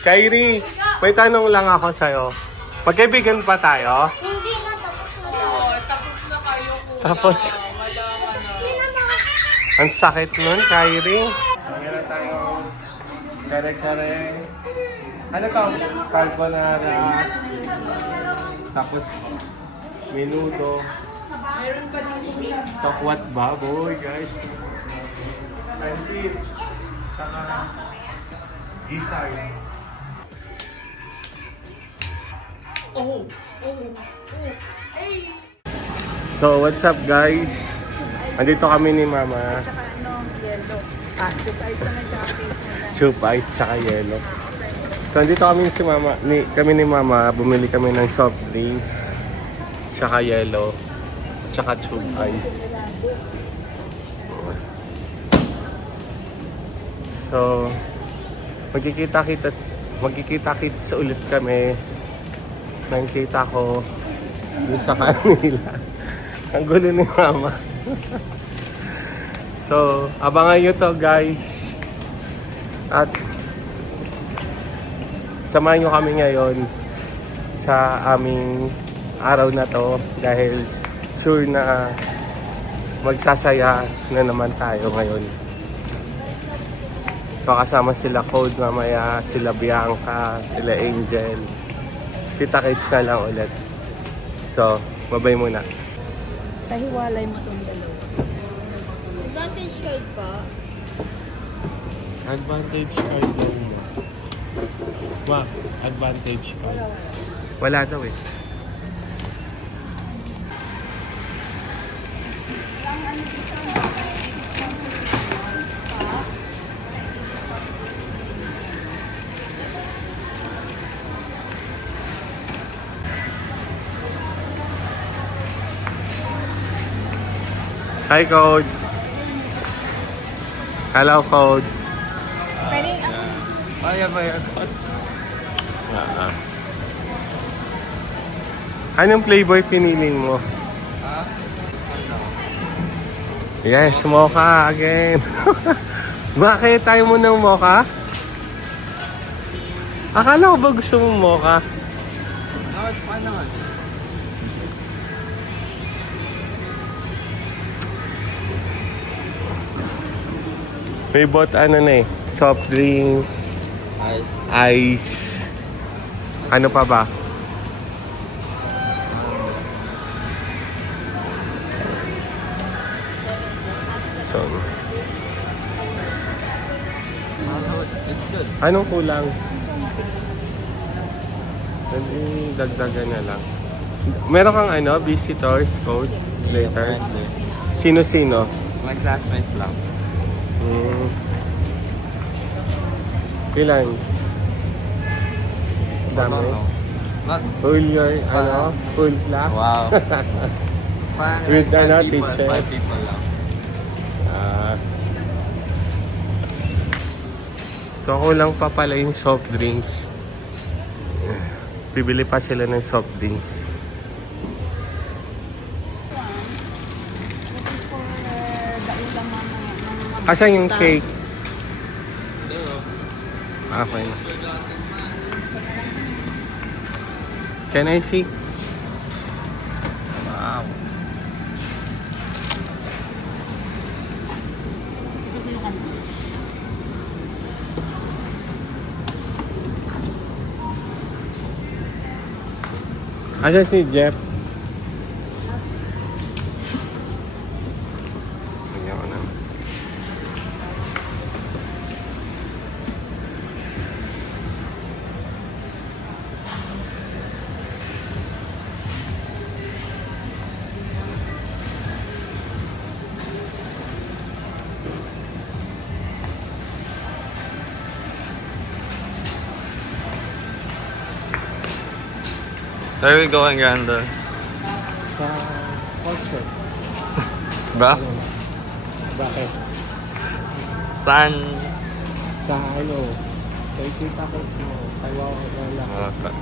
Kyrie, may tanong lang ako sa'yo. Magkaibigan pa tayo? Hindi na, tapos na daw. Oo, tapos na kayo po. Tapos, Wala ka na. Hindi na mga... ang sakit nun, Kyrie. Meron tayong kare-kare. Ano to? Carbonara. Tapos, menudo. Meron pa dito siya. Tokwat baboy, guys. Pansit. Tsaka, gisay. Oh, hey! So, what's up, guys? Andito kami ni Mama. Tsaka ano, yellow. Soup ice naman tsaka cake na. Chup ice, tsaka yelo. So, andito kami si Mama. Kami ni Mama, bumili kami ng soft drinks. Tsaka yelo. Tsaka chup ice. So, magkikita-kita ulit kami. Nakikita ko doon sa kanila. Ang gulo ni Mama. So, abangan nyo to, guys. At samahan nyo kami ngayon sa aming araw na to dahil sure na magsasaya na naman tayo ngayon. So, kasama sila Code mamaya, sila Bianca, sila Angel. Kita-kits na lang ulit. So, babay muna. Pahiwalay mo itong dalawa. Advantage card pa. Advantage card daw mo. Advantage card. Wala daw eh. Hi, Code. Hello, Code. Pwede na. Baya, Code. Anong flavor piniling mo? Yes, mocha again. Bakit tayo mo ng mocha? Akala ko ba gusto mong mocha? No, it's fine naman. May bot ano na eh, soft drinks, ice, ano pa ba? So, It's good. anong kulang? Hindi, dagdagan na lang. Meron kang ano, visitors code later? Sino-sino? My classmates lang. Ilan? Dami. Not Full your, ano, full class? wow. With ano, Five teacher? 5 people lang. So, kulang pa pala yung soft drinks. Bibili pa sila ng soft drinks. This is for the ulam ng mga Asan yung bata. cake? Okay na. Can I see? Wow. Asan si Jeff? Tingnan ko na. Where are we going, Ganda? Sa Orchard. Ba? Bakit? Saan? Sa ano? Sa ikita ko mo. Taiwan wala.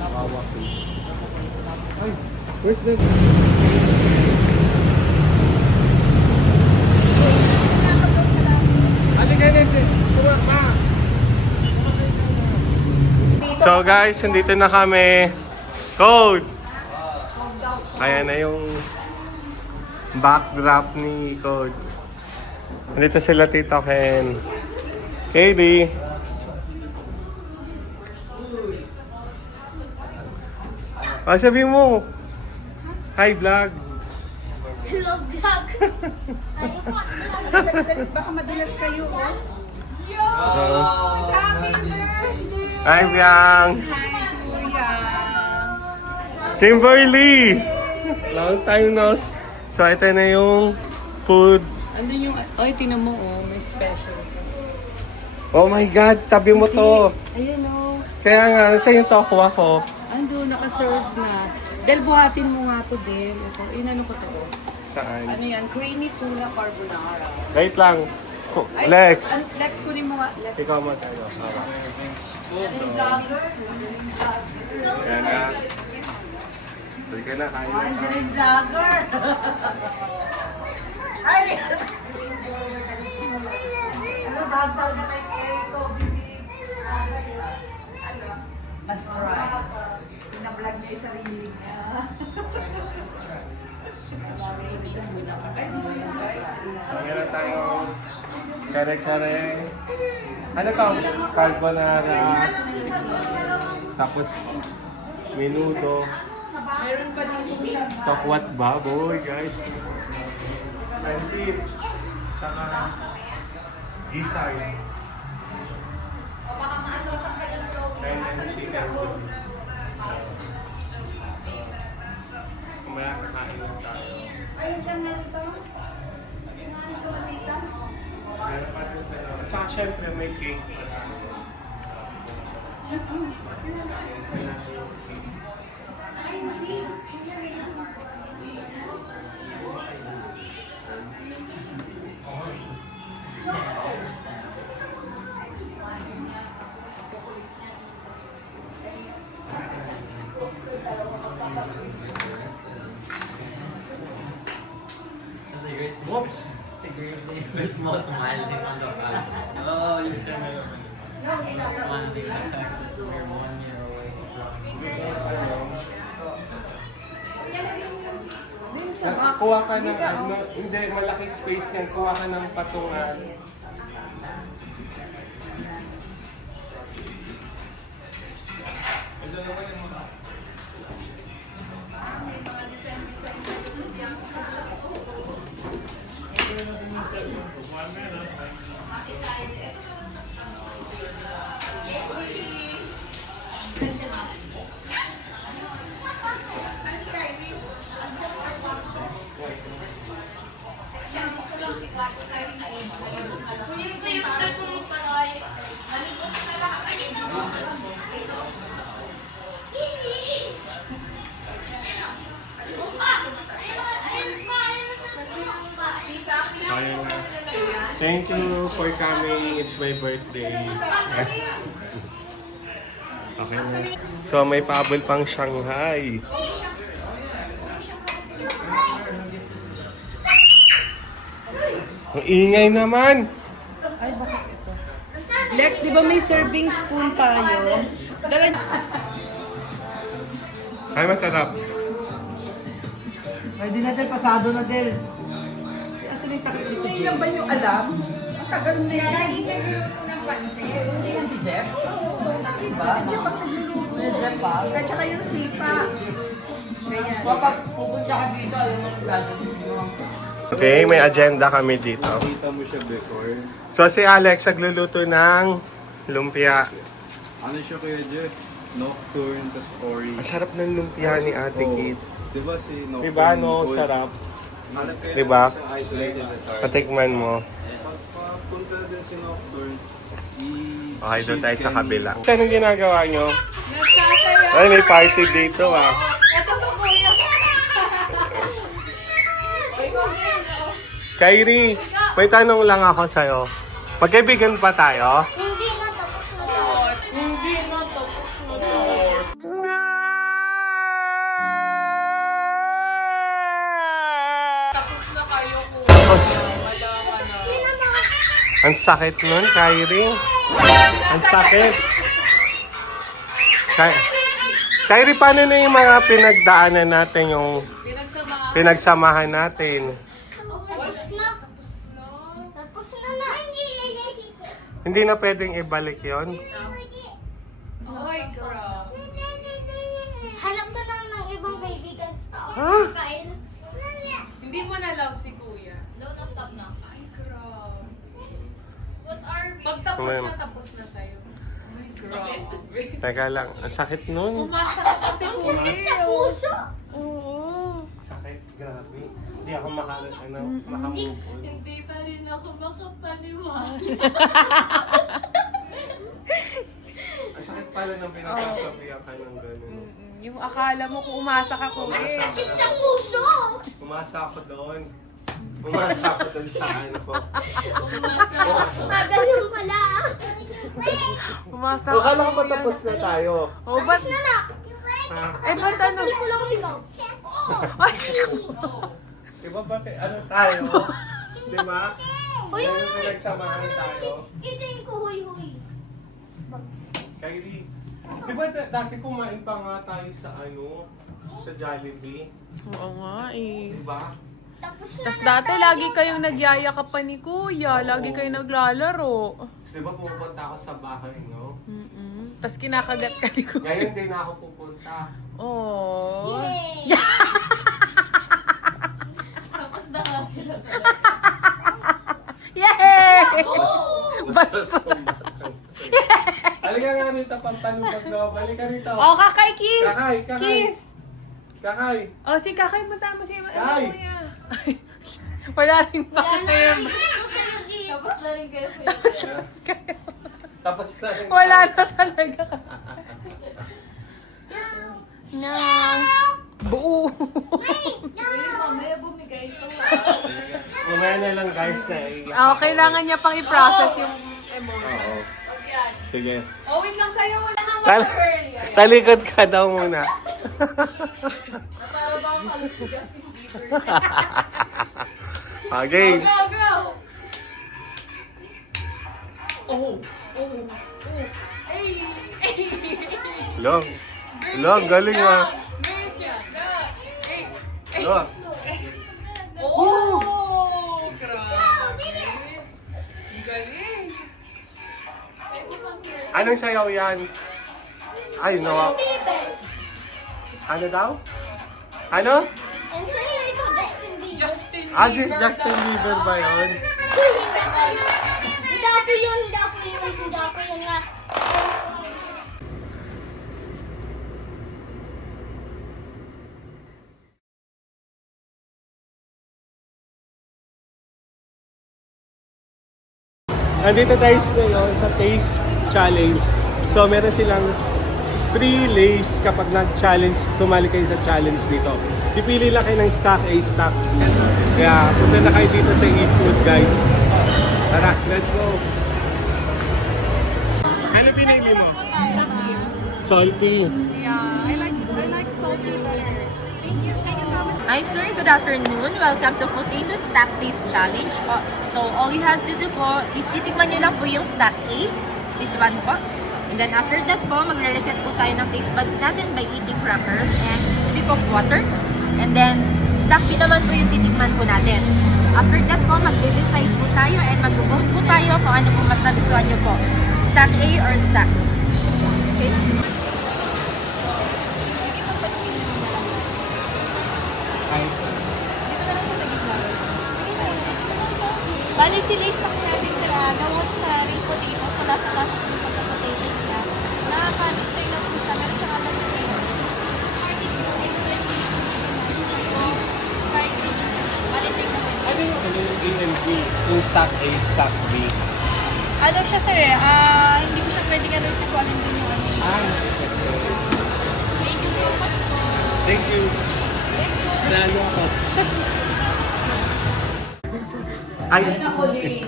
Kawawa ko. Ay! Where's the... Halika na! Sumak pa! So guys, nandito na kami. Code! Ayan na yung backdrop ni Code. Nandito sila Tito Ken. Katie! Sabi mo! Hi vlog! Hello, vlog. Salis-salis, baka madulas kayo, oh. Yo! Happy birthday! Hi Biangs! Hi, Kuya! Kimberly! Long time no. So ito na yung food. Andun yung, ay, tinan mo, oh, may special. Oh my God! Tabi mo to! Ayun, oh. Kaya nga, sa yung toko ako. Andun, nakaserve na. Del, buhatin mo nga to, Del. Ito, inano ko to. Saan? Ano yan? Creamy tuna carbonara. Wait lang. Lex! Lex, kunin mo nga. Lex. Ikaw mo tayo. Yan na. Balik ka na, kain na. Andiyan yung vlogger. Ay! Ano, dagdag na kay Keiko, bibi. Must try. Pinablog niya yung sarili niya. So, meron tayong kare-kare. Ano to? Carbonara. Tapos, menudo. Meron pa dito. Takwat baboy, guys. Pansit. Tsaka, gisay. And then chicken. Kumaya kakain lang tayo. Ayun siya nga ito. Meron pa rin tayo. Tsaka syempre may cake. Whoops! May small smile din on the back. Oh, you can smiling the fact that we're 1 year away Kuha ka ng, hindi, malaki space yan. Kuha ka ng patungan. Ayun na. Thank you for coming. It's my birthday. Okay na. So may paabol pang Shanghai. Ang ingay naman. Lex, di ba may serving spoon tayo? Dala Ay, masarap. Ay, di na Del, pasado na Del. Kasi may takit dito. Hindi lang ba yung alam? Ang tagal na yan. Lagi nagluluto ng pansit. Hindi yan si Jeff? Diba? Si Jeff ang nagluluto. Jeff pa? At saka yung sipa. Kaya. Kapag pupunta ka dito, alam mo kung gagawin mo. Okay, may agenda kami dito. Kita mo siya before. So si Alex nagluluto ng lumpia. Ano siya Kuya Jeff? Nocturne, tas Ori. Ang sarap ng lumpia ni Ate Kit. Diba si Nocturne? Diba no, sarap. Hanap kayo Diba? sa isolated attire. Patikman mo. Pagpunta din si Nocturne, Okay, doon tayo sa kabila. Anong ginagawa nyo? Nagsasayaw. Ay, may party dito ah. Ito po, Kuya. Kyrie, may tanong lang ako sa'yo. Magkaibigan pa tayo? Hindi na tapos na to. Hindi na tapos na to. Tapos na kayo po. Hindi na mga... Ang sakit nun, Kyrie. Ang sakit. Kyrie, paano na yung mga pinagdaanan natin, yung Pinagsama. pinagsamahan natin? Tapos na. Tapos na na. Hindi na pwedeng ibalik yon. Ay, girl. Hanap ka lang ng ibang kaibigan. Ha? Kyle. Hindi mo na love si kuya. No, stop na. Ay, girl. What are we? Pag tapos Ma'am. na, tapos na sa'yo. Ay, girl. Teka lang, ang sakit nun. Umasa ka kasi Ang kuya. sakit sa puso. Oo. Sakit, grabe. Hindi ako makamove on. Hindi pa rin ako makapaniwala. Ang sakit pala nang pinagsasabihan ka ng gano'n. Yung akala mo kung umasa ka kuya. Ang sakit sa puso. Umasa ako doon. Umasa ako doon sa ano ko. Ganun pala. Umasa O, kala ko ba tapos na tayo? Oh, ba't? Na na. Ha? Eh, ba't ano? Balik ko lang ikaw. Ay, Diba ba ano tayo? Diba? Uy, Ano uy, uy. pinagsamahan tayo? Ito yung kuhoy-hoy. Kyrie, di ba dati kumain pa nga tayo sa ano? Sa Jollibee? oo nga eh. Di ba? Tapos na Tapos na dati tayo. lagi kayong nagyayakapan ni kuya. Lagi kayong naglalaro. Di ba pupunta ako sa bahay, no? Tapos kinakagat ka ni kuya. Ngayon din ako pupunta. Oh. Yay! Tapos na nga sila. Yay! Basta. Halika nga rito, pampalubag na. Halika rito. Oh, Kakay, kiss! Kakay, Kakay. Kiss! Kakay. Oh, si Kakay, matama si Kay! kuya. Wala rin pa Wala na. kayo. Ito sa'yo, G. Tapos na rin kayo. Tapos na rin. Wala na talaga. No. Buo. Mamaya bumigay ito. Mamaya na lang guys na Ah, kailangan niya pang i-process yung emotion. Oo. Sige. Oh, wait lang sa'yo. Wala nang Tal- talikod ka daw muna. para ba ang si Justin Bieber? Okay. Go, go! Oh, oh, oh. Hey, hey. Long. Long, galing ah. Meron niya. Go. Hey, hey. Long. Oh! Grabe! Ang galing! Anong sayaw yan? Ay, nawa. Ano daw? Ano? Ang sa'yo, ito, Justin Bieber. Justin Bieber. Ah, Justin Bieber ba yun? Hindi ako yun, hindi ako yun, hindi ako yun nga. Andito tayo ngayon sa Taste Challenge. So, meron silang 3 lays kapag nag-challenge, tumali kayo sa challenge dito. Pipili lang kayo ng stock A, stock B. Kaya, punta na kayo dito sa Eastwood, guys. Tara, let's go! Ano pinili mo? Salty. Yeah, I like salty better. Thank you so much. Hi sir, good afternoon. Welcome to Potato Stack Taste Challenge. So all you have to do po is titikman nyo lang po yung Stack A. This one po. And then after that po, magre-reset po tayo ng taste buds natin by eating crackers and sip of water. And then Stack B naman po yung titikman po natin. After that po, magde-decide po tayo and mag-vote po tayo kung ano po mas nagustuhan nyo po. Stack A or Stack B. Okay? Bali sila yung stocks natin sila. Gawa siya sa ring potato. Sa lasa-lasa po yung pagka-potatoes niya. Nakaka-display na po siya. Meron siya kapag na rin. Sorry. Bali, take na po. Ano yung A and B? Yung stock A, stock B. Ano siya sir hindi ko siya pwedeng ano sa kung alin din yung ano. Thank you so much po. Thank you. Lalo ako. Ay, OMG,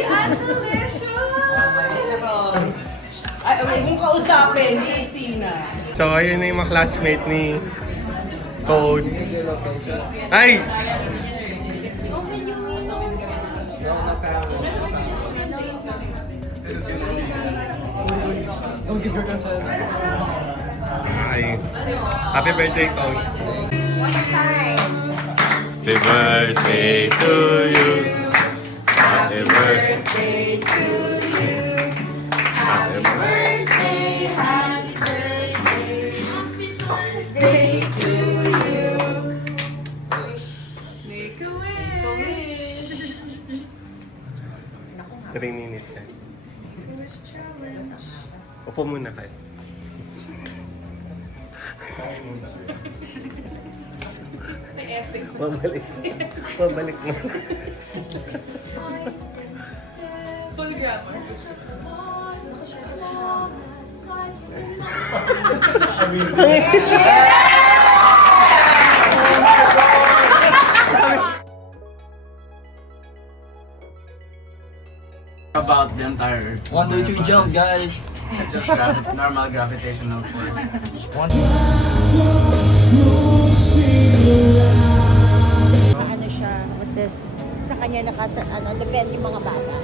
ang delicious! Ay, huwag mong kausapin, Christina. so ayun na yung mga classmate ni Code. Ay! Don't give your consent. Hi. Happy birthday, Chloe. Happy birthday to you. Happy birthday to you. Happy birthday, happy birthday to you. Make a wish. 3 minutes yan. Upo muna kayo. Babalik. Babalik mo. Full grammar. About the entire Earth. 1, 2, 3, jump, guys. It's just normal gravitational force. Ano siya, boses sa kanya depende yung mga bata.